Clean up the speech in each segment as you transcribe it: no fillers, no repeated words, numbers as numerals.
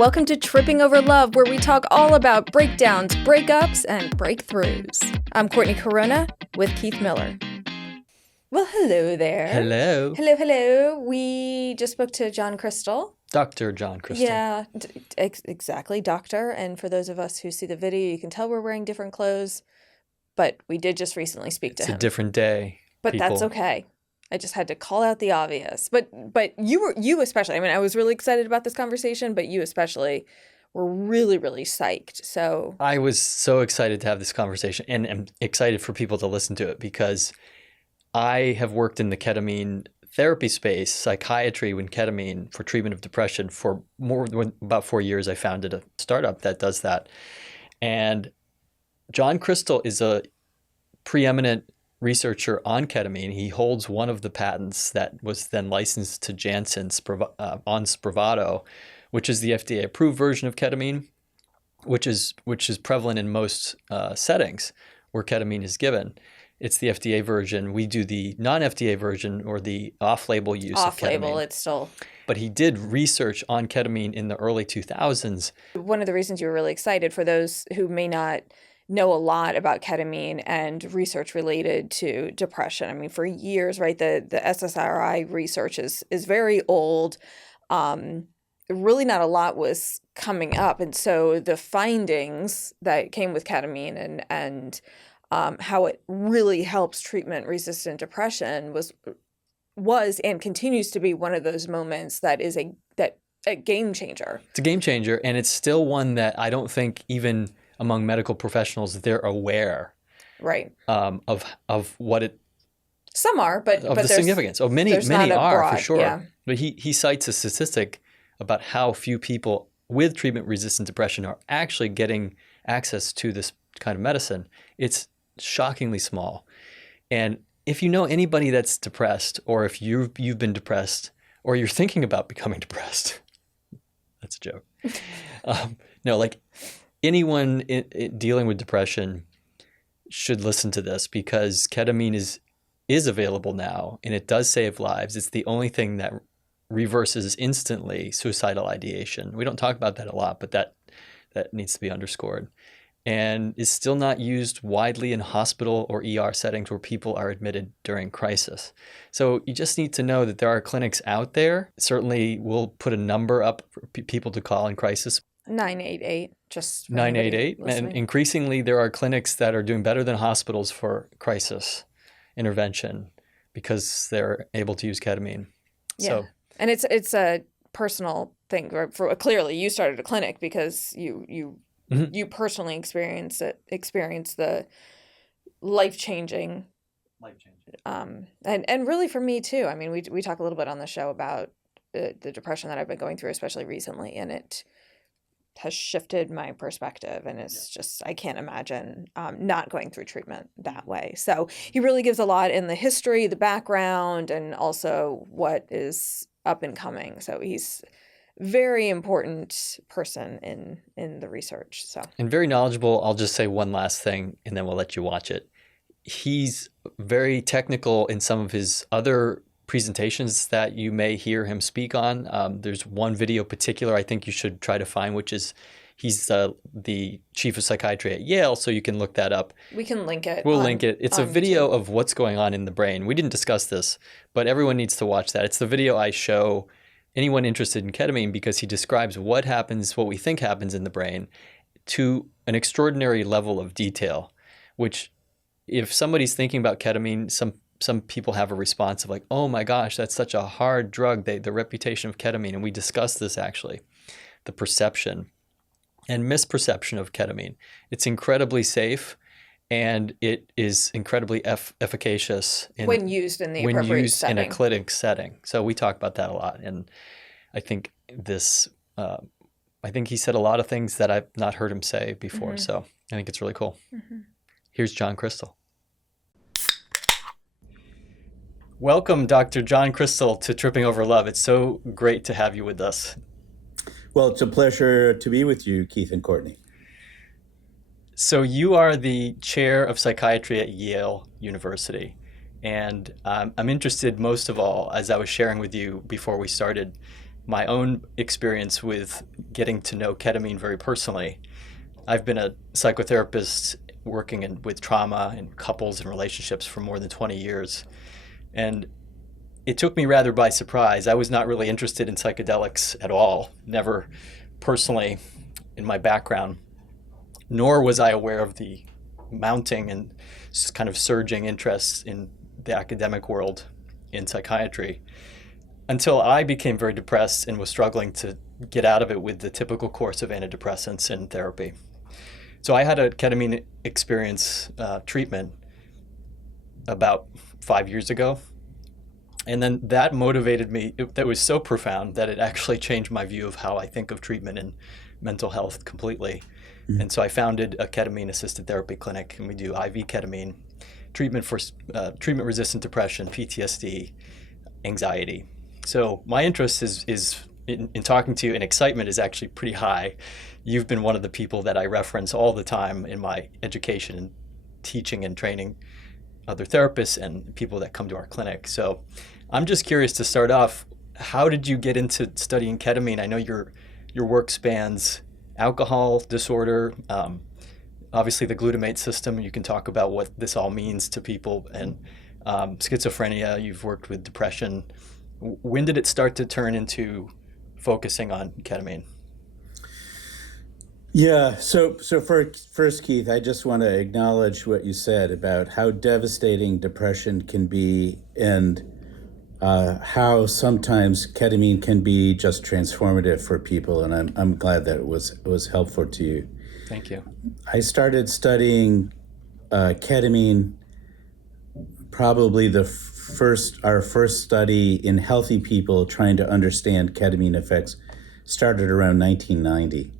Welcome to Tripping Over Love, where we talk all about breakdowns, breakups, and breakthroughs. I'm Courtney Corona with Keith Miller. Well, hello there. Hello. Hello. We just spoke to John Krystal. Dr. John Krystal. Yeah, exactly, doctor. And for those of us who see the video, you can tell we're wearing different clothes. But we did just recently speak to him. It's a different day. But that's okay. I just had to call out the obvious. But you especially, I mean, I was really excited about this conversation, but you especially were really, really psyched. So I was so excited to have this conversation and am excited for people to listen to it because I have worked in the ketamine therapy space, psychiatry with ketamine for treatment of depression for about 4 years. I founded a startup that does that. And John Krystal is a preeminent researcher on ketamine. He holds one of the patents that was then licensed to Janssen on Spravato, which is the FDA approved version of ketamine, which is prevalent in most settings where ketamine is given. It's the FDA version. We do the non-FDA version or the off-label use of ketamine. Off-label, it's still. But he did research on ketamine in the early 2000s. One of the reasons you were really excited, for those who may not know a lot about ketamine and research related to depression. I mean, for years, right, the SSRI research is very old. Really not a lot was coming up. And so the findings that came with ketamine and how it really helps treatment-resistant depression was and continues to be one of those moments that is a game changer. It's a game changer, and it's still one that I don't think even among medical professionals they're aware, right, of what it. Some are, but the significance. Oh, many are broad, for sure. Yeah. But he cites a statistic about how few people with treatment-resistant depression are actually getting access to this kind of medicine. It's shockingly small. And if you know anybody that's depressed, or if you've been depressed, or you're thinking about becoming depressed, that's a joke. No, like anyone dealing with depression should listen to this because ketamine is available now, and it does save lives. It's the only thing that reverses instantly suicidal ideation. We don't talk about that a lot, but that needs to be underscored. And is still not used widely in hospital or ER settings where people are admitted during crisis. So you just need to know that there are clinics out there. Certainly we'll put a number up for people to call in crisis. 988, just 988. And increasingly there are clinics that are doing better than hospitals for crisis intervention because they're able to use ketamine. Yeah. So, and it's a personal thing. Clearly you started a clinic because you personally experienced the life-changing. And really for me too. I mean, we talk a little bit on the show about the depression that I've been going through, especially recently, and it has shifted my perspective, and it's just, I can't imagine not going through treatment that way. So he really gives a lot in the history, the background, and also what is up and coming. So he's very important person in the research. So, and very knowledgeable. I'll just say one last thing and then we'll let you watch it. He's very technical in some of his other presentations that you may hear him speak on. There's one video particular I think you should try to find, which is he's the chief of psychiatry at Yale, so you can look that up. We can link it. We'll link it. It's a video of what's going on in the brain. We didn't discuss this, but everyone needs to watch that. It's the video I show anyone interested in ketamine because he describes what we think happens in the brain to an extraordinary level of detail, which if somebody's thinking about ketamine, some people have a response of like, oh my gosh, that's such a hard drug, the reputation of ketamine. And we discussed this actually, the perception and misperception of ketamine. It's incredibly safe and it is incredibly efficacious when used in the appropriate setting. In a clinic setting. So we talk about that a lot. And I think I think he said a lot of things that I've not heard him say before. Mm-hmm. So I think it's really cool. Mm-hmm. Here's John Krystal. Welcome, Dr. John Krystal, to Tripping Over Love. It's so great to have you with us. Well, it's a pleasure to be with you, Keith and Courtney. So you are the chair of psychiatry at Yale University. And I'm interested most of all, as I was sharing with you before we started, my own experience with getting to know ketamine very personally. I've been a psychotherapist working with trauma and couples and relationships for more than 20 years. And it took me rather by surprise. I was not really interested in psychedelics at all, never personally in my background, nor was I aware of the mounting and kind of surging interest in the academic world in psychiatry until I became very depressed and was struggling to get out of it with the typical course of antidepressants and therapy. So I had a ketamine experience treatment about 5 years ago. And then that motivated me. That was so profound that it actually changed my view of how I think of treatment and mental health completely. Mm-hmm. And so I founded a ketamine-assisted therapy clinic, and we do IV ketamine treatment for treatment-resistant depression, PTSD, anxiety. So my interest is in talking to you, and excitement is actually pretty high. You've been one of the people that I reference all the time in my education and teaching and training other therapists and people that come to our clinic. So I'm just curious to start off, how did you get into studying ketamine? I know your work spans alcohol disorder, obviously the glutamate system. You can talk about what this all means to people, and schizophrenia. You've worked with depression. When did it start to turn into focusing on ketamine? Yeah, so first, Keith, I just want to acknowledge what you said about how devastating depression can be, and how sometimes ketamine can be just transformative for people, and I'm glad that it was helpful to you. Thank you. I started studying ketamine probably our first study in healthy people trying to understand ketamine effects started around 1990.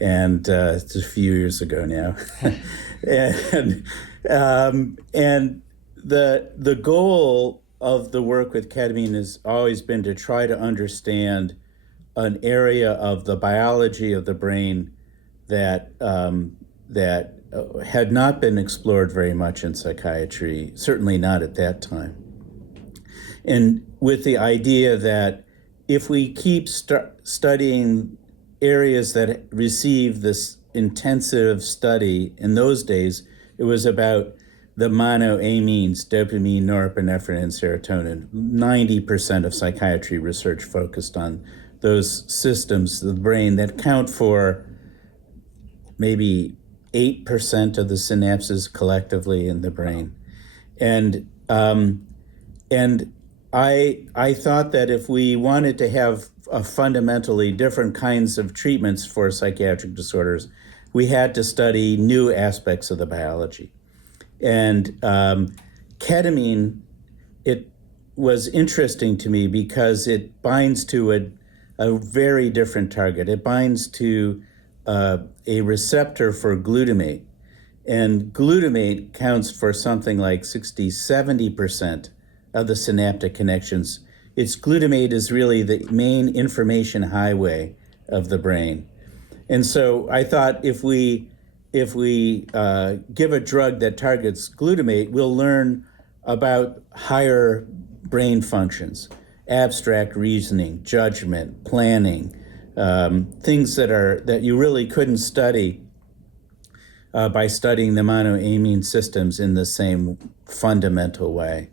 And it's a few years ago now. and the goal of the work with ketamine has always been to try to understand an area of the biology of the brain that had not been explored very much in psychiatry, certainly not at that time. And with the idea that if we keep studying areas that receive this intensive study, in those days, it was about the monoamines, dopamine, norepinephrine, and serotonin. 90% of psychiatry research focused on those systems of the brain that count for maybe 8% of the synapses collectively in the brain. And I thought that if we wanted to have fundamentally different kinds of treatments for psychiatric disorders, we had to study new aspects of the biology. And ketamine, it was interesting to me because it binds to a very different target. It binds to a receptor for glutamate. And glutamate counts for something like 60-70% of the synaptic connections. Glutamate is really the main information highway of the brain. And so I thought if we give a drug that targets glutamate, we'll learn about higher brain functions, abstract reasoning, judgment, planning, things that you really couldn't study by studying the monoamine systems in the same fundamental way.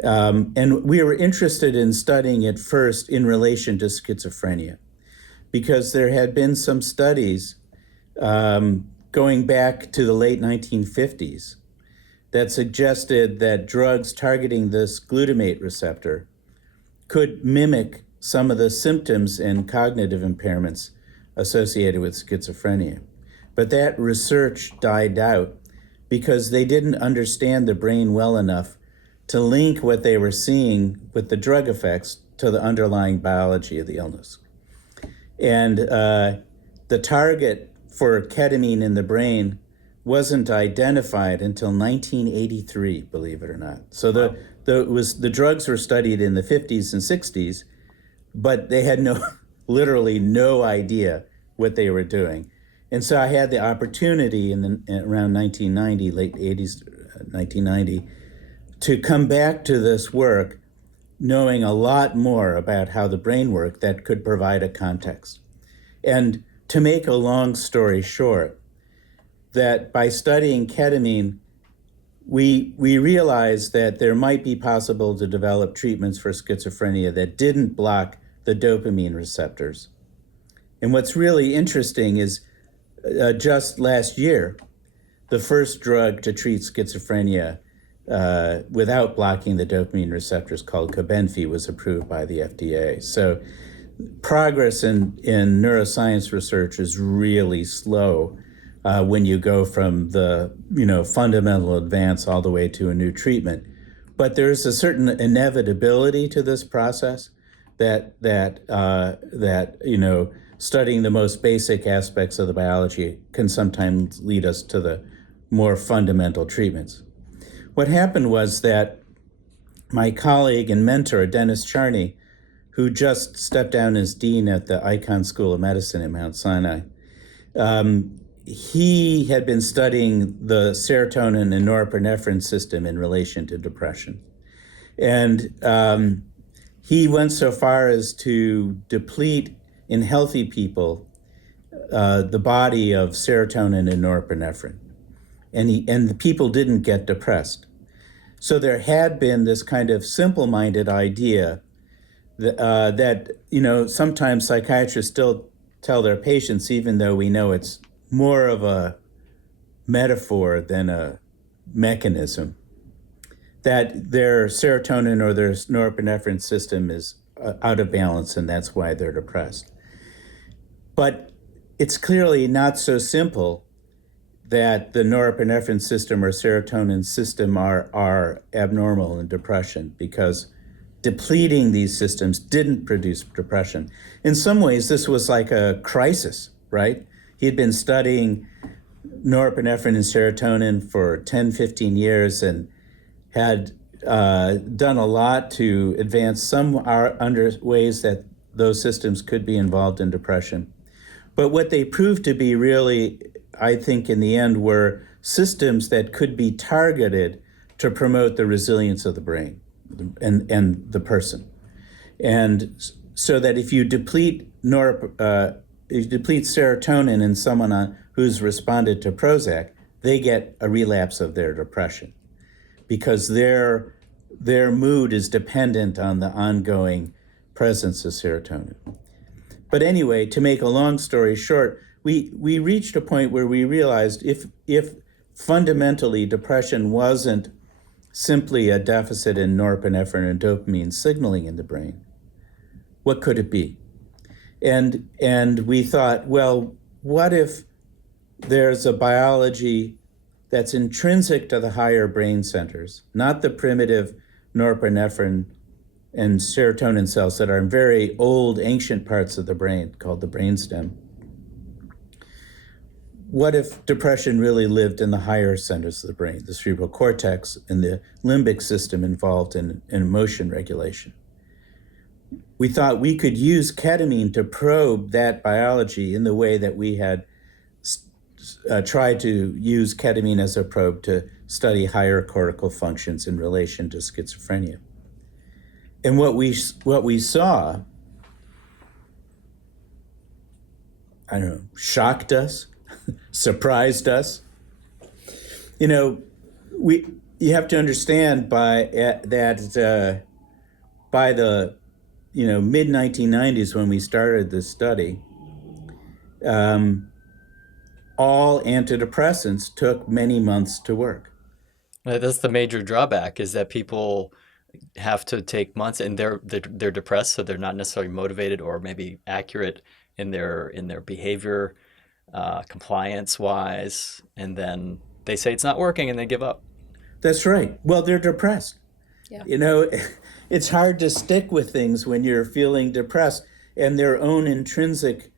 And we were interested in studying it first in relation to schizophrenia, because there had been some studies going back to the late 1950s that suggested that drugs targeting this glutamate receptor could mimic some of the symptoms and cognitive impairments associated with schizophrenia. But that research died out because they didn't understand the brain well enough to link what they were seeing with the drug effects to the underlying biology of the illness. And the target for ketamine in the brain wasn't identified until 1983, believe it or not. So the drugs were studied in the 50s and 60s, but they had literally no idea what they were doing. And so I had the opportunity around 1990, late 80s, 1990, to come back to this work, knowing a lot more about how the brain worked that could provide a context. And to make a long story short, that by studying ketamine, we realized that there might be possible to develop treatments for schizophrenia that didn't block the dopamine receptors. And what's really interesting is just last year, the first drug to treat schizophrenia without blocking the dopamine receptors, called Cobenfy, was approved by the FDA. So progress in neuroscience research is really slow when you go from the fundamental advance all the way to a new treatment. But there's a certain inevitability to this process that studying the most basic aspects of the biology can sometimes lead us to the more fundamental treatments. What happened was that my colleague and mentor, Dennis Charney, who just stepped down as dean at the Icahn School of Medicine at Mount Sinai, he had been studying the serotonin and norepinephrine system in relation to depression. And he went so far as to deplete in healthy people the body of serotonin and norepinephrine. And the people didn't get depressed. So there had been this kind of simple-minded idea that sometimes psychiatrists still tell their patients, even though we know it's more of a metaphor than a mechanism, that their serotonin or their norepinephrine system is out of balance, and that's why they're depressed. But it's clearly not so simple that the norepinephrine system or serotonin system are abnormal in depression, because depleting these systems didn't produce depression. In some ways, this was like a crisis, right? He had been studying norepinephrine and serotonin for 10, 15 years and had done a lot to advance some under ways that those systems could be involved in depression. But what they proved to be really, I think in the end, were systems that could be targeted to promote the resilience of the brain and the person. And so that if you deplete serotonin in someone who's responded to Prozac, they get a relapse of their depression, because their mood is dependent on the ongoing presence of serotonin. But anyway, to make a long story short, we reached a point where we realized if fundamentally depression wasn't simply a deficit in norepinephrine and dopamine signaling in the brain, what could it be? And we thought, well, what if there's a biology that's intrinsic to the higher brain centers, not the primitive norepinephrine and serotonin cells that are in very old, ancient parts of the brain called the brainstem. What if depression really lived in the higher centers of the brain, the cerebral cortex and the limbic system involved in emotion regulation? We thought we could use ketamine to probe that biology in the way that we had tried to use ketamine as a probe to study higher cortical functions in relation to schizophrenia. And what we saw, shocked us, surprised us. You have to understand by the mid 1990s, when we started this study, all antidepressants took many months to work. That's the major drawback, is that people have to take months, and they're depressed, so they're not necessarily motivated or maybe accurate in their behavior, compliance wise, and then they say it's not working and they give up. That's right. Well, they're depressed. Yeah. It's hard to stick with things when you're feeling depressed, and their own intrinsic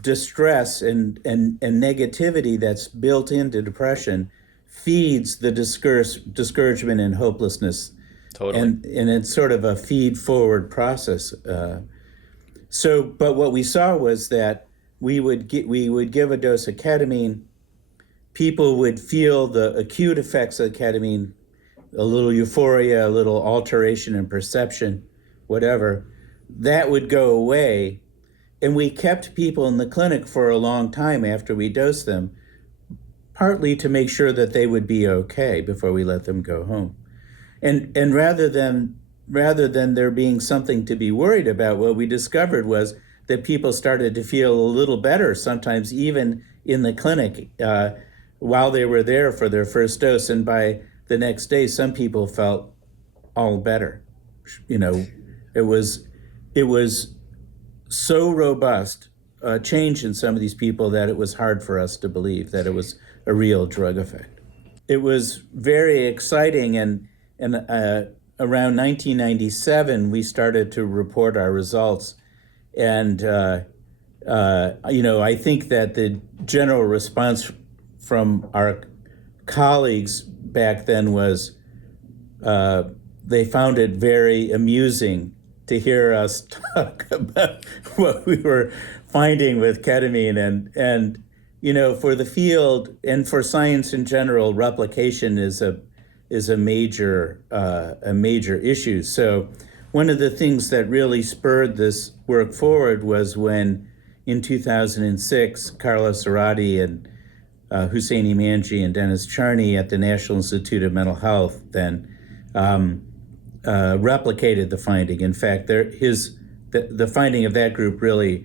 distress and negativity that's built into depression feeds the discouragement and hopelessness. Totally. And it's sort of a feed-forward process. But what we saw was that we would give a dose of ketamine. People would feel the acute effects of ketamine a little euphoria, a little alteration in perception, whatever, that would go away. And we kept people in the clinic for a long time after we dosed them, partly to make sure that they would be okay before we let them go home. And rather than there being something to be worried about, what we discovered was that people started to feel a little better, sometimes even in the clinic while they were there for their first dose. And by the next day, some people felt all better. You know, it was so robust a change in some of these people that it was hard for us to believe that it was a real drug effect. It was very exciting, and around 1997, we started to report our results. And, I think that the general response from our colleagues back then was they found it very amusing to hear us talk about what we were finding with ketamine. And for the field and for science in general, replication is a major issue. So one of the things that really spurred this work forward was when, in 2006, Carlos Zarate and Husseini Manji and Dennis Charney at the National Institute of Mental Health then replicated the finding. In fact, the finding of that group really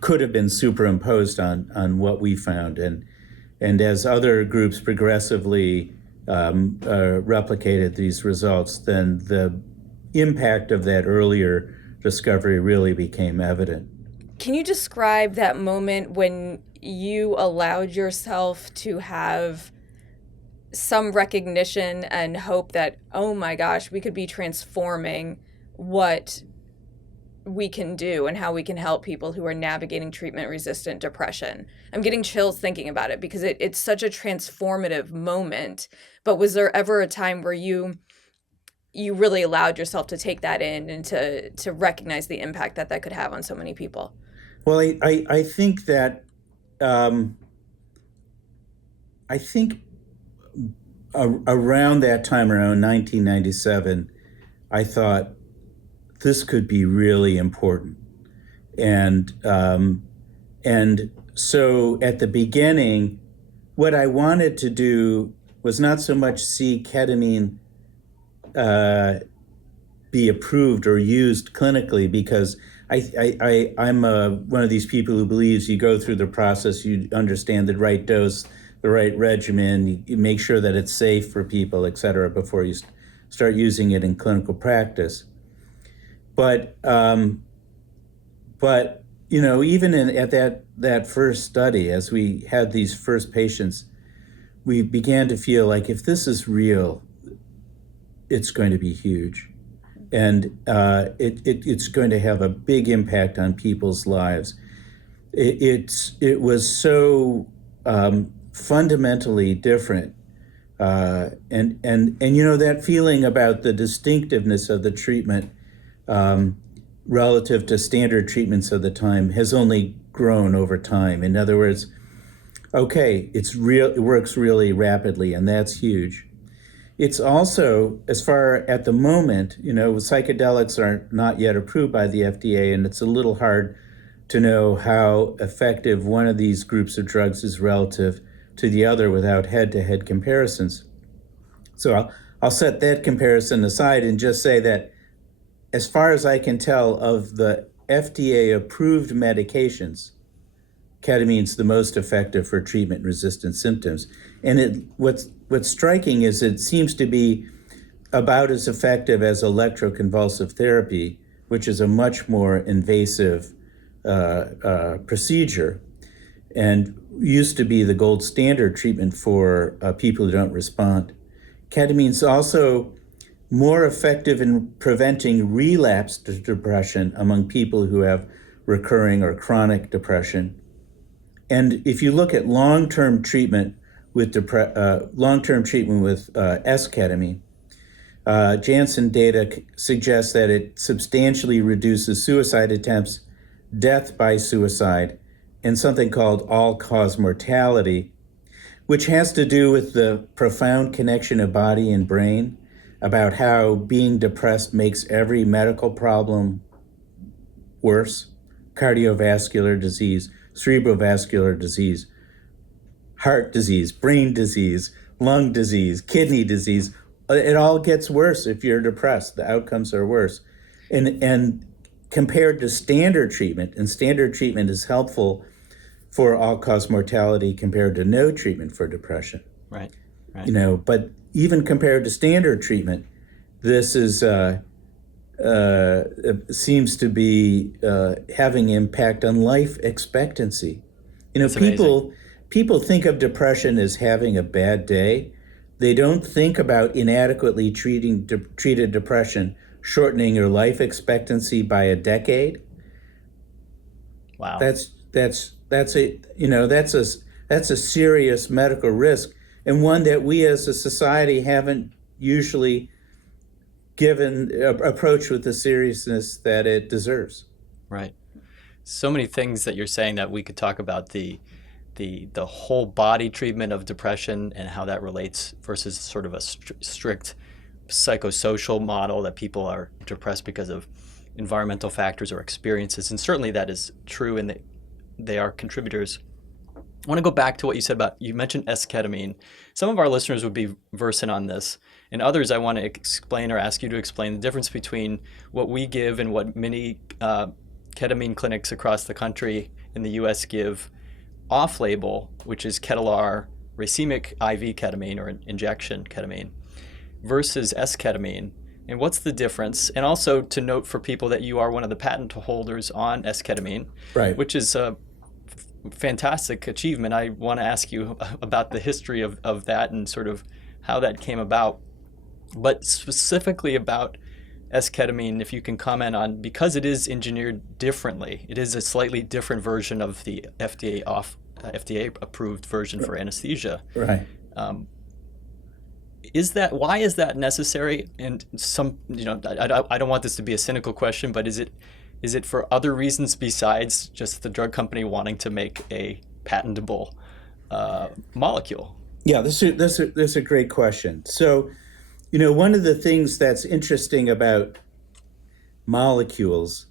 could have been superimposed on what we found. And as other groups progressively replicated these results, then the impact of that earlier discovery really became evident. Can you describe that moment when you allowed yourself to have some recognition and hope that, oh my gosh, we could be transforming what we can do and how we can help people who are navigating treatment-resistant depression? I'm getting chills thinking about it because it's such a transformative moment. But was there ever a time where you really allowed yourself to take that in and to recognize the impact that could have on so many people? Well, I think that around that time, around 1997, I thought this could be really important. And so at the beginning, what I wanted to do was not so much see ketamine be approved or used clinically, because I'm one of these people who believes you go through the process, you understand the right dose, the right regimen, you make sure that it's safe for people, et cetera, before you start using it in clinical practice. But even at that first study, as we had these first patients, we began to feel like if this is real, it's going to be huge. And it's going to have a big impact on people's lives. It was so fundamentally different. And that feeling about the distinctiveness of the treatment relative to standard treatments of the time has only grown over time. In other words, okay, it works really rapidly, and that's huge. It's also, as far at the moment, psychedelics are not yet approved by the FDA, and it's a little hard to know how effective one of these groups of drugs is relative to the other without head-to-head comparisons. So I'll set that comparison aside and just say that as far as I can tell, of the FDA-approved medications, ketamine's the most effective for treatment-resistant symptoms. And what's striking is it seems to be about as effective as electroconvulsive therapy, which is a much more invasive procedure and used to be the gold standard treatment for people who don't respond. Ketamine's also more effective in preventing relapse to depression among people who have recurring or chronic depression. And if you look at long-term treatment with esketamine, Janssen data suggests that it substantially reduces suicide attempts, death by suicide, and something called all-cause mortality which has to do with the profound connection of body and brain, about how being depressed makes every medical problem worse: cardiovascular disease, cerebrovascular disease, heart disease, brain disease, lung disease, kidney disease. It all gets worse if you're depressed. The outcomes are worse. And compared to standard treatment, and standard treatment is helpful for all-cause mortality compared to no treatment for depression. Right. But even compared to standard treatment, this is seems to be having impact on life expectancy. That's amazing. People think of depression as having a bad day. They don't think about inadequately treated depression shortening your life expectancy by a decade. Wow. That's a serious medical risk, and one that we as a society haven't usually approached with the seriousness that it deserves. Right. So many things that you're saying that we could talk about, the whole body treatment of depression and how that relates versus sort of a strict psychosocial model that people are depressed because of environmental factors or experiences. And certainly that is true, and they are contributors. I want to go back to what you said about, you mentioned esketamine. Some of our listeners would be versant on this, and others I want to explain or ask you to explain the difference between what we give and what many ketamine clinics across the country in the US give off-label, which is Ketalar, racemic IV ketamine or injection ketamine, versus esketamine. And what's the difference? And also to note for people that you are one of the patent holders on esketamine, right, which is a fantastic achievement. I want to ask you about the history of that and sort of how that came about. But specifically about esketamine, if you can comment on, because it is engineered differently, it is a slightly different version of the FDA approved version for anesthesia. Right. Why is that necessary? And I don't want this to be a cynical question, but is it for other reasons besides just the drug company wanting to make a patentable molecule? Yeah, this is a great question. So, one of the things that's interesting about molecules,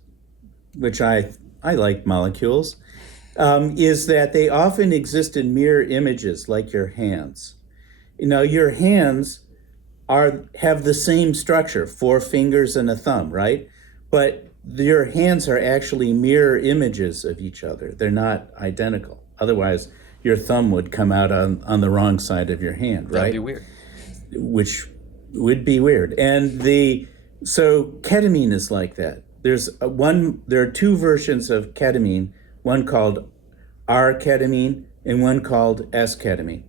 which I like molecules, is that they often exist in mirror images, like your hands. Your hands have the same structure, 4 fingers and a thumb, right? But your hands are actually mirror images of each other. They're not identical. Otherwise, your thumb would come out on the wrong side of your hand, right? That'd be weird. Which would be weird. And so ketamine is like that. There are 2 versions of ketamine, one called R-ketamine and one called S-ketamine.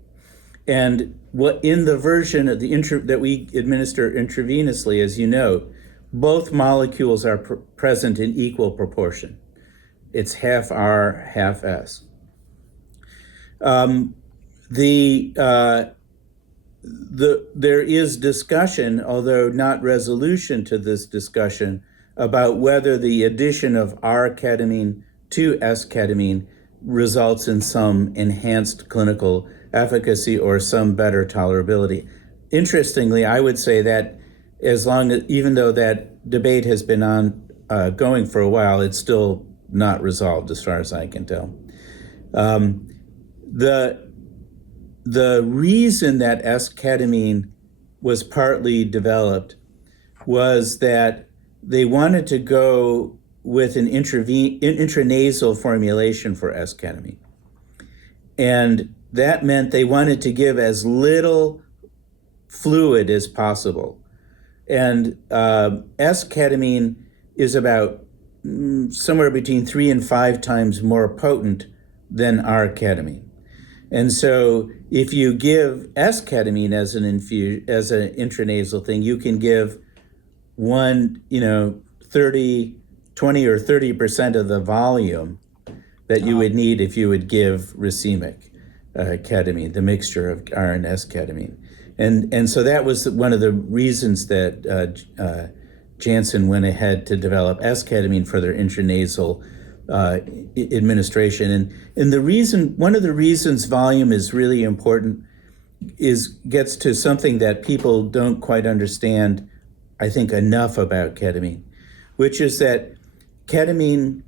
And what in the version of that we administer intravenously, as you know, both molecules are present in equal proportion. It's half R, half S. There is discussion, although not resolution to this discussion, about whether the addition of R-ketamine to S-ketamine results in some enhanced clinical efficacy or some better tolerability. Interestingly, I would say that even though that debate has been going for a while, it's still not resolved as far as I can tell. The reason that esketamine was partly developed was that they wanted to go with an intranasal formulation for esketamine. And that meant they wanted to give as little fluid as possible. And esketamine is about somewhere between 3 and 5 times more potent than R-ketamine. And so if you give esketamine as an intranasal thing, you can give 20 or 30% of the volume that you would need if you would give racemic ketamine, the mixture of R and S-ketamine. And so that was one of the reasons that Janssen went ahead to develop esketamine for their intranasal administration. And one of the reasons volume is really important gets to something that people don't quite understand, I think, enough about ketamine, which is that ketamine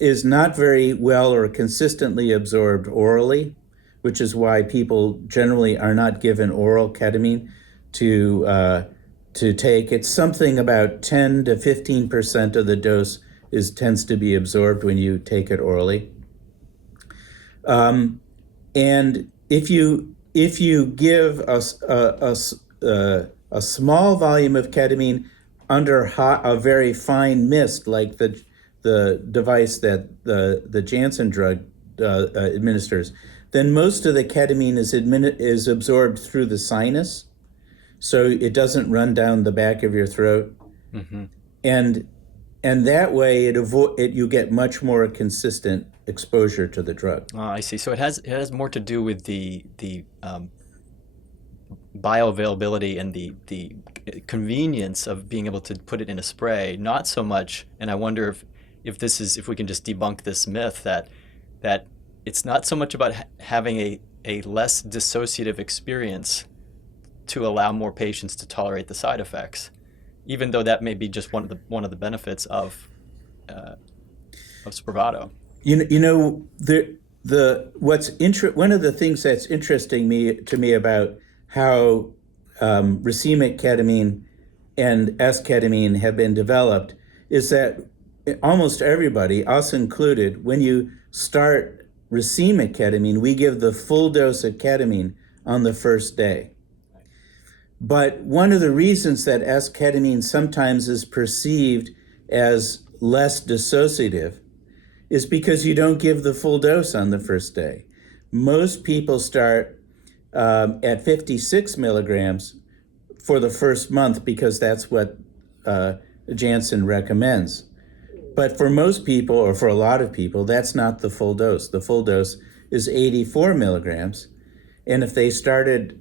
is not very well or consistently absorbed orally, which is why people generally are not given oral ketamine to take. It's something about 10 to 15% of the dose tends to be absorbed when you take it orally. And if you give a small volume of ketamine under a very fine mist, like the device that the Janssen drug administers, then most of the ketamine is absorbed through the sinus, so it doesn't run down the back of your throat, and that way you get much more consistent exposure to the drug. Oh, I see. So it has more to do with the bioavailability and the convenience of being able to put it in a spray, not so much. And I wonder if we can just debunk this myth that it's not so much about having a less dissociative experience to allow more patients to tolerate the side effects, even though that may be just one of the benefits of Spravato. One of the things that's interesting to me about how racemic ketamine and esketamine have been developed is that almost everybody, us included, when you start racemic ketamine, we give the full dose of ketamine on the first day. But one of the reasons that esketamine sometimes is perceived as less dissociative is because you don't give the full dose on the first day. Most people start at 56 milligrams for the first month because that's what Janssen recommends. But for most people, or for a lot of people, that's not the full dose. The full dose is 84 milligrams. And if they started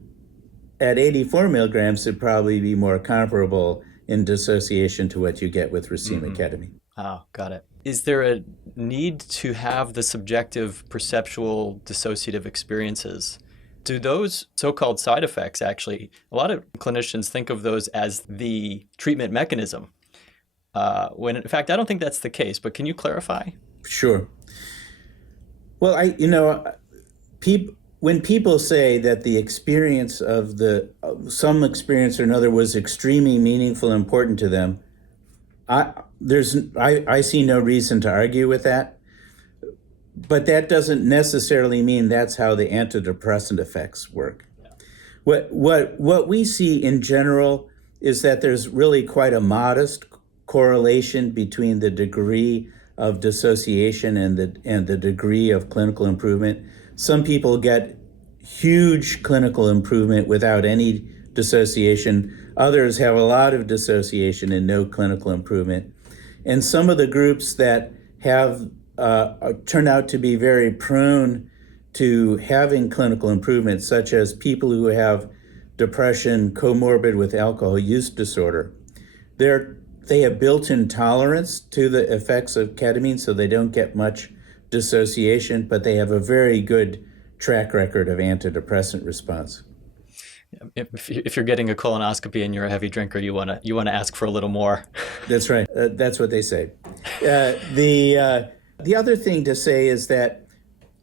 at 84 milligrams, it'd probably be more comparable in dissociation to what you get with racemic ketamine. Oh, got it. Is there a need to have the subjective perceptual dissociative experiences? Do those so-called side effects actually, a lot of clinicians think of those as the treatment mechanism, when in fact, I don't think that's the case, but can you clarify? Sure. Well, when people say that the experience of some experience or another was extremely meaningful and important to them, I see no reason to argue with that. But that doesn't necessarily mean that's how the antidepressant effects work. Yeah. What we see in general is that there's really quite a modest correlation between the degree of dissociation and the degree of clinical improvement. Some people get huge clinical improvement without any dissociation. Others have a lot of dissociation and no clinical improvement. And some of the groups that have turn out to be very prone to having clinical improvement, such as people who have depression comorbid with alcohol use disorder. They have built-in tolerance to the effects of ketamine, so they don't get much dissociation, but they have a very good track record of antidepressant response. If you're getting a colonoscopy and you're a heavy drinker, you want to ask for a little more. That's right. That's what they say. The other thing to say is that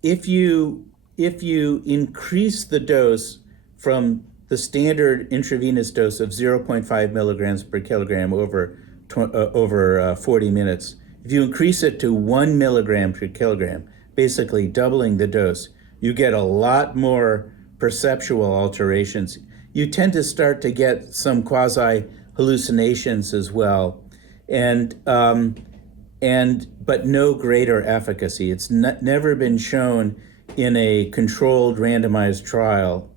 if you increase the dose from the standard intravenous dose of 0.5 milligrams per kilogram over 40 minutes, if you increase it to 1 milligram per kilogram, basically doubling the dose, you get a lot more perceptual alterations. You tend to start to get some quasi-hallucinations as well, but no greater efficacy. It's never been shown in a controlled randomized trial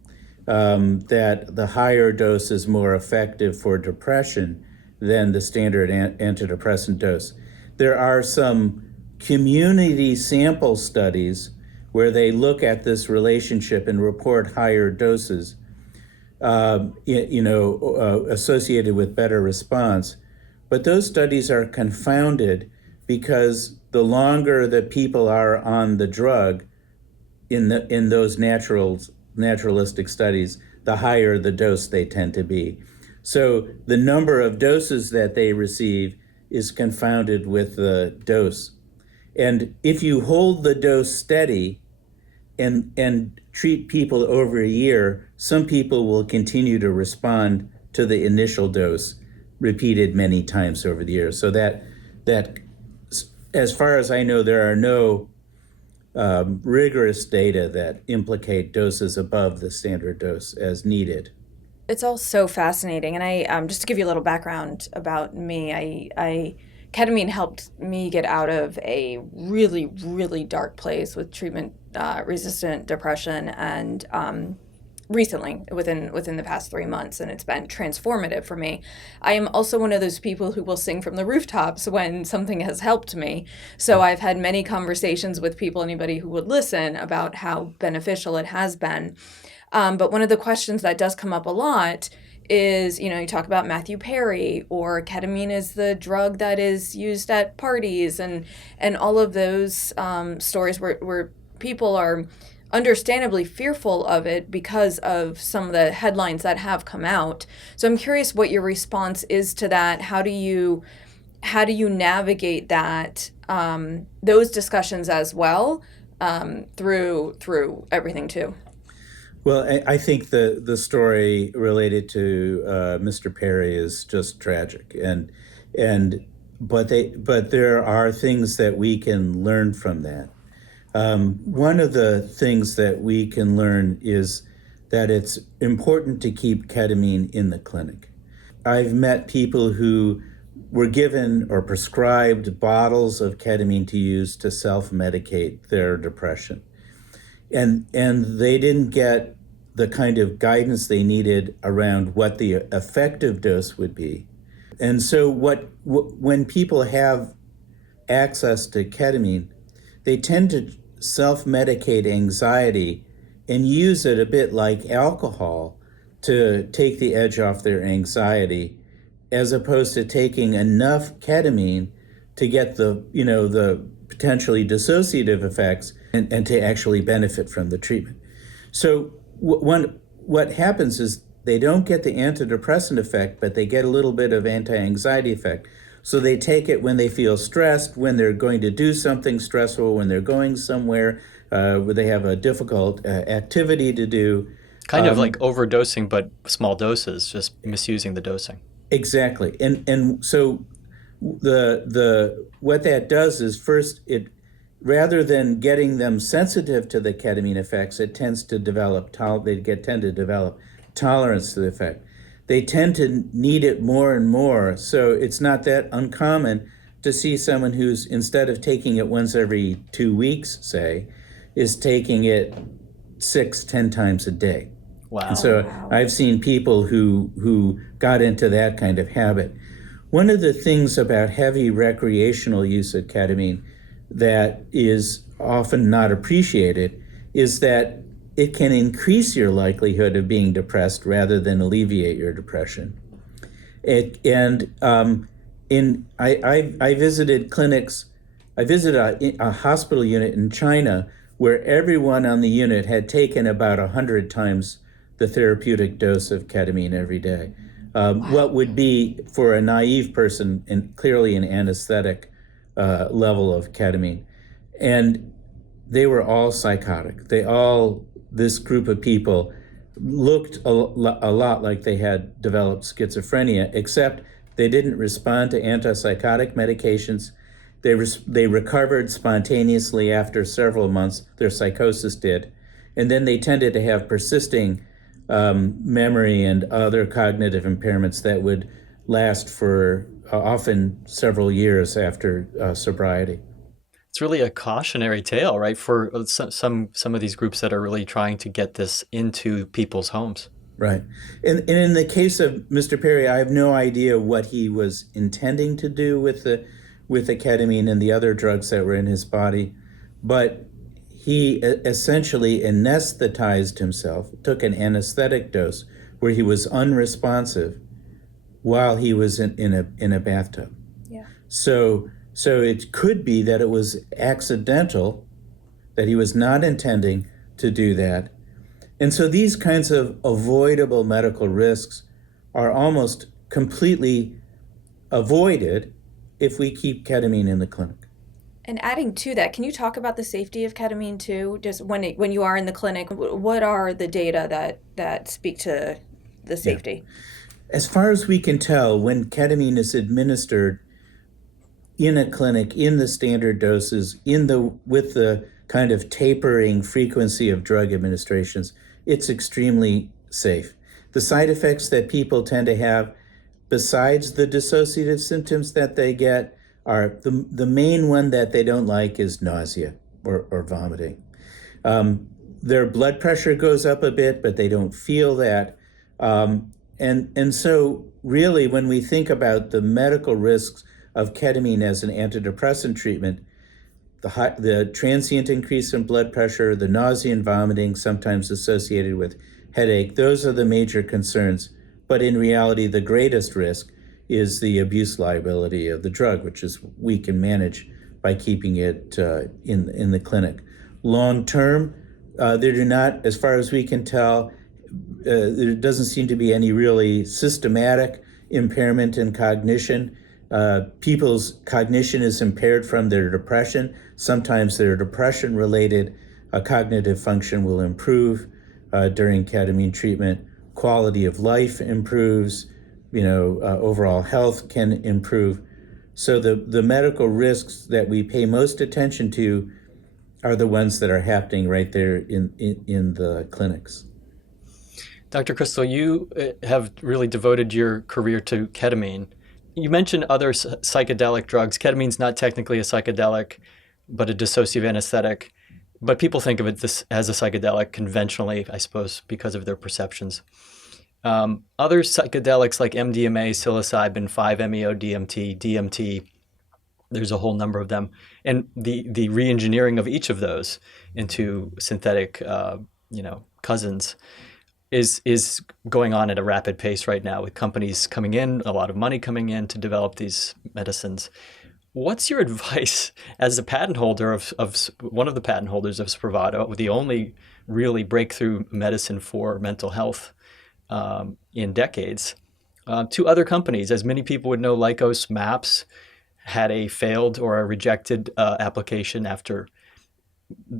that the higher dose is more effective for depression than the standard antidepressant dose. There are some community sample studies where they look at this relationship and report higher doses, associated with better response. But those studies are confounded because the longer that people are on the drug in those naturalistic studies, the higher the dose they tend to be. So the number of doses that they receive is confounded with the dose. And if you hold the dose steady and treat people over a year, some people will continue to respond to the initial dose repeated many times over the years. So that as far as I know, there are no rigorous data that implicate doses above the standard dose as needed. It's all so fascinating. And I just to give you a little background about me, I ketamine helped me get out of a really, really dark place with treatment resistant depression, and recently within the past 3 months, and it's been transformative for me. I am also one of those people who will sing from the rooftops when something has helped me. So I've had many conversations with people, anybody who would listen, about how beneficial it has been. But one of the questions that does come up a lot is, you talk about Matthew Perry, or ketamine is the drug that is used at parties, and all of those stories where people are understandably fearful of it because of some of the headlines that have come out. So I'm curious what your response is to that. How do you navigate that, those discussions as well, through everything too? Well, I think the story related to Mr. Perry is just tragic, but there are things that we can learn from that. One of the things that we can learn is that it's important to keep ketamine in the clinic. I've met people who were given or prescribed bottles of ketamine to use to self-medicate their depression. And they didn't get the kind of guidance they needed around what the effective dose would be. And so when people have access to ketamine, they tend to self-medicate anxiety and use it a bit like alcohol to take the edge off their anxiety, as opposed to taking enough ketamine to get the potentially dissociative effects and to actually benefit from the treatment. So what happens is they don't get the antidepressant effect, but they get a little bit of anti-anxiety effect. So they take it when they feel stressed, when they're going to do something stressful, when they're going somewhere where they have a difficult activity to do. Kind of like overdosing, but small doses, just misusing the dosing. Exactly. And so what that does is, first, it rather than getting them sensitive to the ketamine effects, it tends to develop tend to develop tolerance to the effect. They tend to need it more and more. So it's not that uncommon to see someone who's, instead of taking it once every 2 weeks, say, is taking it 6-10 times a day. Wow. And so I've seen people who got into that kind of habit. One of the things about heavy recreational use of ketamine that is often not appreciated is that it can increase your likelihood of being depressed rather than alleviate your depression. I visited clinics. I visited a hospital unit in China where everyone on the unit had taken about 100 times the therapeutic dose of ketamine every day. What would be, for a naive person, and clearly an anesthetic level of ketamine. And they were all psychotic. This group of people looked a lot like they had developed schizophrenia, except they didn't respond to antipsychotic medications. They recovered spontaneously after several months. Their psychosis did. And then they tended to have persisting memory and other cognitive impairments that would last for often several years after sobriety. It's really a cautionary tale, right, for some of these groups that are really trying to get this into people's homes. Right. And in the case of Mr. Perry, I have no idea what he was intending to do with the ketamine and the other drugs that were in his body, but he essentially anesthetized himself, took an anesthetic dose where he was unresponsive while he was in a bathtub. Yeah. So So it could be that it was accidental, that he was not intending to do that. And so these kinds of avoidable medical risks are almost completely avoided if we keep ketamine in the clinic. And adding to that, can you talk about the safety of ketamine too? Just when you are in the clinic, what are the data that speak to the safety? Yeah. As far as we can tell, when ketamine is administered in a clinic, in the standard doses, with the kind of tapering frequency of drug administrations, it's extremely safe. The side effects that people tend to have, besides the dissociative symptoms that they get, are the main one that they don't like is nausea or vomiting. Their blood pressure goes up a bit, but they don't feel that. And so really, when we think about the medical risks of ketamine as an antidepressant treatment, the transient increase in blood pressure, the nausea and vomiting, sometimes associated with headache, those are the major concerns. But in reality, the greatest risk is the abuse liability of the drug, which is we can manage by keeping it in the clinic. Long term, there do not, as far as we can tell, there doesn't seem to be any really systematic impairment in cognition. People's cognition is impaired from their depression. Sometimes their depression-related cognitive function will improve during ketamine treatment. Quality of life improves. Overall health can improve. So the medical risks that we pay most attention to are the ones that are happening right there in the clinics. Dr. Krystal, you have really devoted your career to ketamine. You mentioned other psychedelic drugs. Ketamine's not technically a psychedelic, but a dissociative anesthetic. But people think of it as a psychedelic conventionally, I suppose, because of their perceptions. Other psychedelics like MDMA, psilocybin, 5-MeO-DMT, DMT, there's a whole number of them. And the re-engineering of each of those into synthetic, cousins is going on at a rapid pace right now, with companies coming in, a lot of money coming in to develop these medicines. What's your advice as a patent holder of one of the patent holders of Spravato, the only really breakthrough medicine for mental health in decades, to other companies? As many people would know, Lykos MAPS had a failed or a rejected application after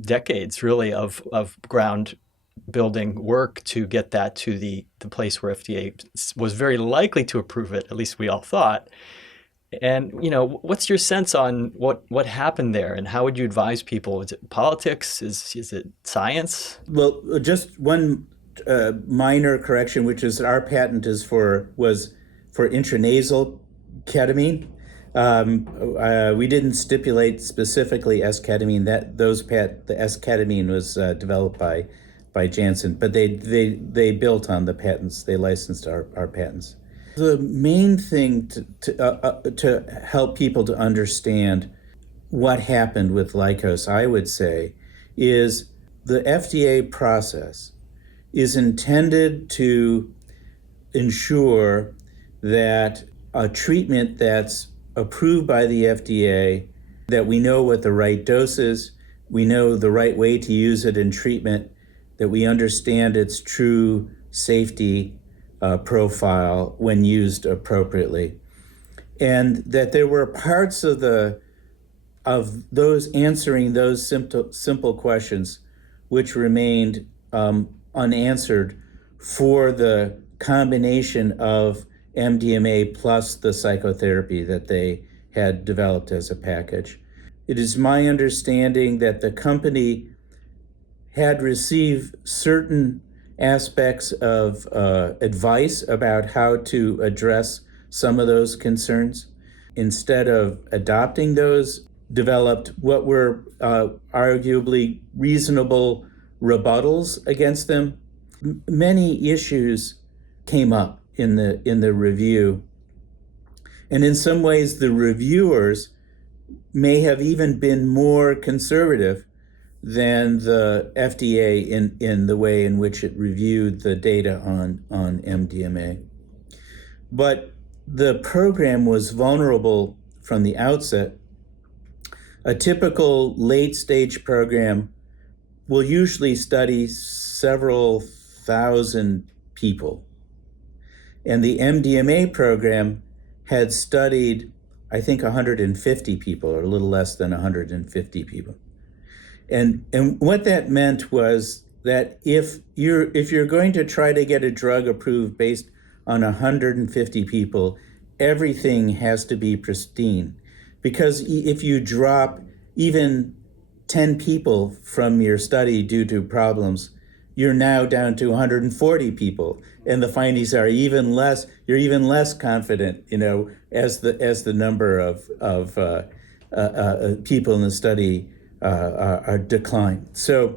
decades, really, of ground building work to get that to the place where FDA was very likely to approve it, at least we all thought. And, what's your sense on what happened there, and how would you advise people? Is it politics? Is it science? Well, just one minor correction, which is our patent was for intranasal ketamine. We didn't stipulate specifically esketamine. The esketamine was developed by Janssen, but they built on the patents. They licensed our patents. The main thing to help people to understand what happened with Lykos, I would say, is the FDA process is intended to ensure that a treatment that's approved by the FDA, that we know what the right dose is, we know the right way to use it in treatment, that we understand its true safety profile when used appropriately, and that there were parts of those answering those simple questions which remained unanswered for the combination of MDMA plus the psychotherapy that they had developed as a package. It is my understanding that the company had received certain aspects of advice about how to address some of those concerns. Instead of adopting those, developed what were arguably reasonable rebuttals against them. Many issues came up in the review, and in some ways the reviewers may have even been more conservative than the FDA in the way in which it reviewed the data on MDMA. But the program was vulnerable from the outset A typical late-stage program will usually study several thousand people. And the MDMA program had studied, I think, 150 people, or a little less than 150 people. And what that meant was that if you're going to try to get a drug approved based on 150 people, everything has to be pristine. Because if you drop even 10 people from your study due to problems, you're now down to 140 people, and the findings are even less. You're even less confident, as the number of people in the study are declined. So,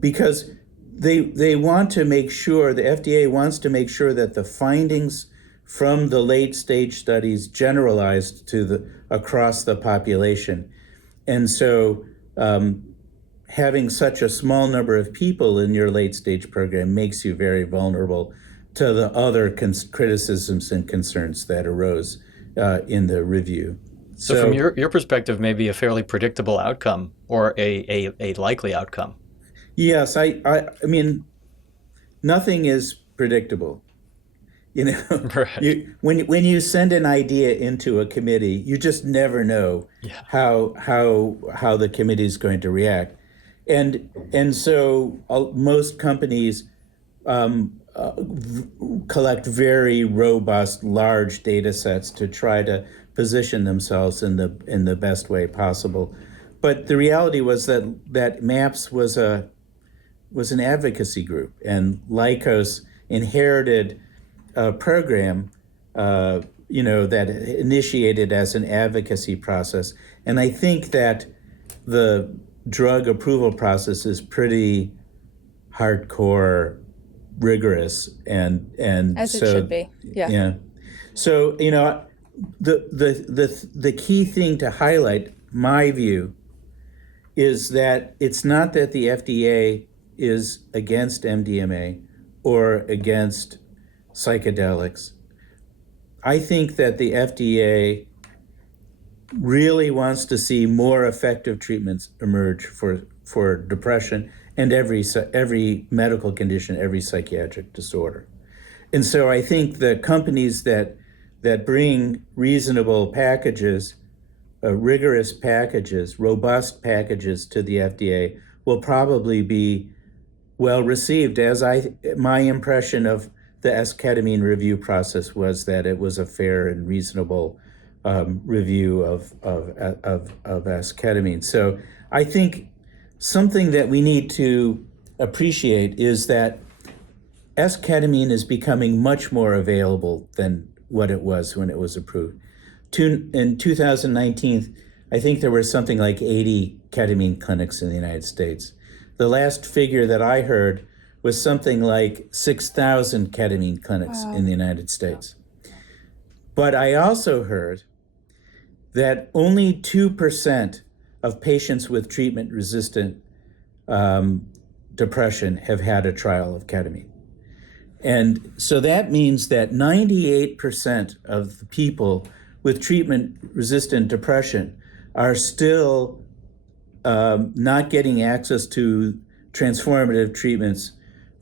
because they want to make sure, the FDA wants to make sure that the findings from the late stage studies generalized to across the population, and so. Having such a small number of people in your late stage program makes you very vulnerable to the other criticisms and concerns that arose in the review. So from your perspective, maybe a fairly predictable outcome or a likely outcome. Yes, I mean, nothing is predictable. Right. When you send an idea into a committee, you just never know how the committee is going to react. And so most companies collect very robust, large data sets to try to position themselves in the best way possible. But the reality was that MAPS was an advocacy group, and Lycos inherited a program that initiated as an advocacy process. And I think that the drug approval process is pretty hardcore, rigorous, and As so, it should be. Yeah. So the key thing to highlight, my view, is that it's not that the FDA is against MDMA or against psychedelics. I think that the FDA really wants to see more effective treatments emerge for depression and every medical condition, every psychiatric disorder. And so I think the companies that bring reasonable packages, rigorous packages, robust packages to the FDA will probably be well received. My impression of the esketamine review process was that it was a fair and reasonable review of esketamine. So I think something that we need to appreciate is that esketamine is becoming much more available than what it was when it was approved. In 2019, I think there were something like 80 ketamine clinics in the United States. The last figure that I heard was something like 6,000 ketamine clinics in the United States. But I also heard that only 2% of patients with treatment-resistant depression have had a trial of ketamine. And so that means that 98% of the people with treatment-resistant depression are still not getting access to transformative treatments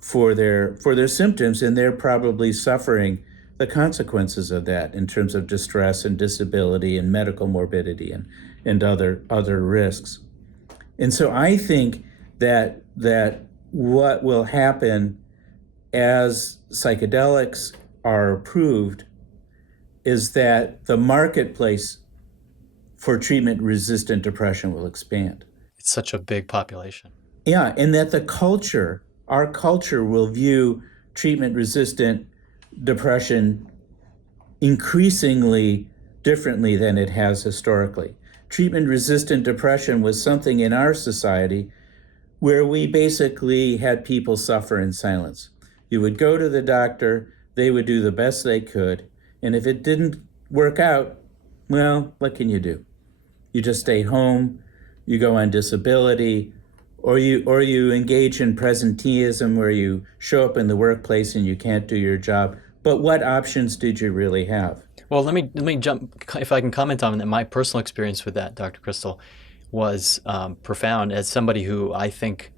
for their symptoms, and they're probably suffering the consequences of that in terms of distress and disability and medical morbidity and other risks. And so I think that what will happen as psychedelics are approved is that the marketplace for treatment-resistant depression will expand. It's such a big population. Yeah, and that our culture will view treatment-resistant depression increasingly differently than it has historically. Treatment-resistant depression was something in our society where we basically had people suffer in silence. You would go to the doctor, they would do the best they could, and if it didn't work out, well, what can you do? You just stay home, you go on disability, or you engage in presenteeism where you show up in the workplace and you can't do your job. But what options did you really have? Well, let me jump, if I can comment on my personal experience with that, Dr. Krystal. was profound. As somebody who I think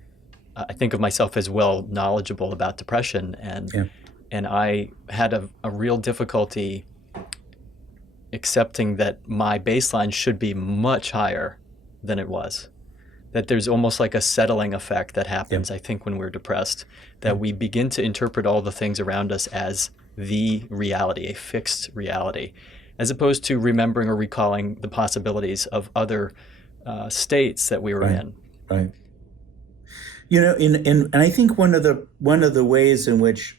of myself as well knowledgeable about depression, and I had a real difficulty accepting that my baseline should be much higher than it was. That there's almost like a settling effect that happens, I think, when we're depressed, that we begin to interpret all the things around us as the reality, a fixed reality, as opposed to remembering or recalling the possibilities of other states that we were in. Right. You know, and I think one of the ways in which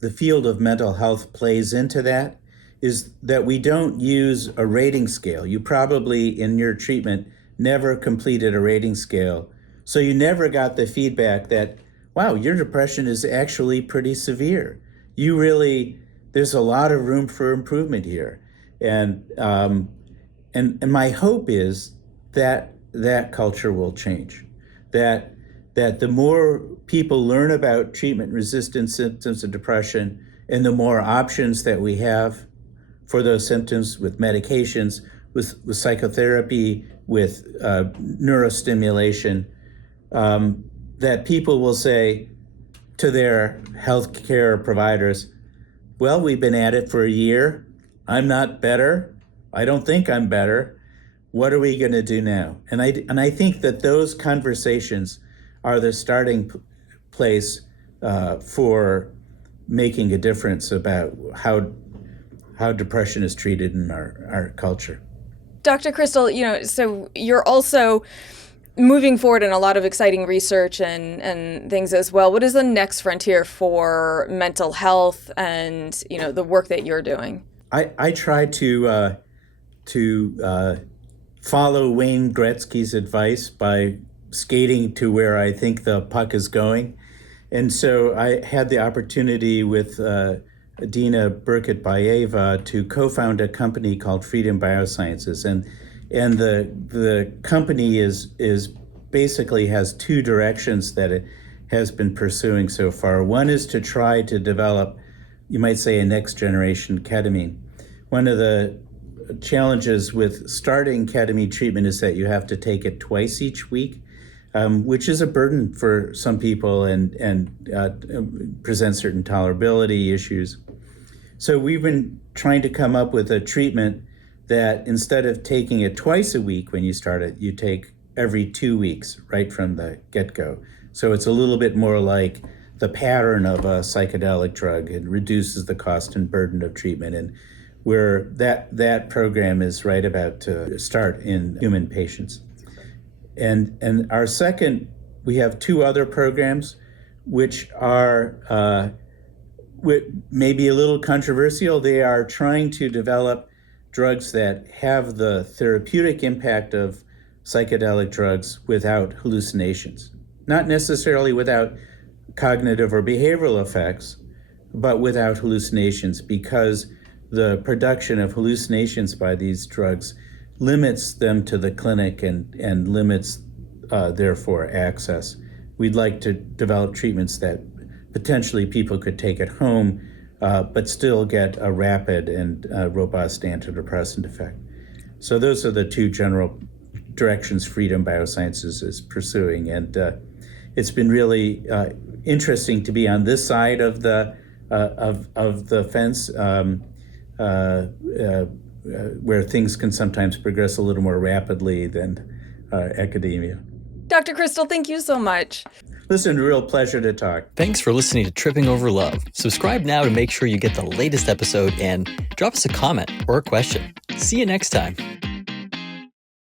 the field of mental health plays into that is that we don't use a rating scale. You probably, in your treatment, never completed a rating scale. So you never got the feedback that, wow, your depression is actually pretty severe. There's a lot of room for improvement here. And my hope is that that culture will change. That the more people learn about treatment-resistant symptoms of depression and the more options that we have for those symptoms with medications, with psychotherapy, with neurostimulation, that people will say to their healthcare providers, well, we've been at it for a year. I'm not better. I don't think I'm better. What are we going to do now? And I think that those conversations are the starting place for making a difference about how depression is treated in our culture. Dr. Krystal, so you're also moving forward in a lot of exciting research and things as well. What is the next frontier for mental health and, the work that you're doing? I try to follow Wayne Gretzky's advice by skating to where I think the puck is going. And so I had the opportunity with Dina Burkett-Baeva to co-found a company called Freedom Biosciences. And the company is basically has two directions that it has been pursuing so far. One is to try to develop, you might say, a next generation ketamine. One of the challenges with starting ketamine treatment is that you have to take it twice each week, which is a burden for some people and presents certain tolerability issues. So we've been trying to come up with a treatment that instead of taking it twice a week when you start it, you take every 2 weeks right from the get-go. So it's a little bit more like the pattern of a psychedelic drug. It reduces the cost and burden of treatment. And where that program is right about to start in human patients. And our second, we have two other programs which are maybe a little controversial. They are trying to develop drugs that have the therapeutic impact of psychedelic drugs without hallucinations. Not necessarily without cognitive or behavioral effects, but without hallucinations, because the production of hallucinations by these drugs limits them to the clinic and limits, therefore, access. We'd like to develop treatments that potentially people could take at home, but still get a rapid and robust antidepressant effect. So those are the two general directions Freedom Biosciences is pursuing. And it's been really interesting to be on this side of the fence, where things can sometimes progress a little more rapidly than academia. Dr. Krystal, thank you so much. Listen, real pleasure to talk. Thanks for listening to Tripping Over Love. Subscribe now to make sure you get the latest episode and drop us a comment or a question. See you next time.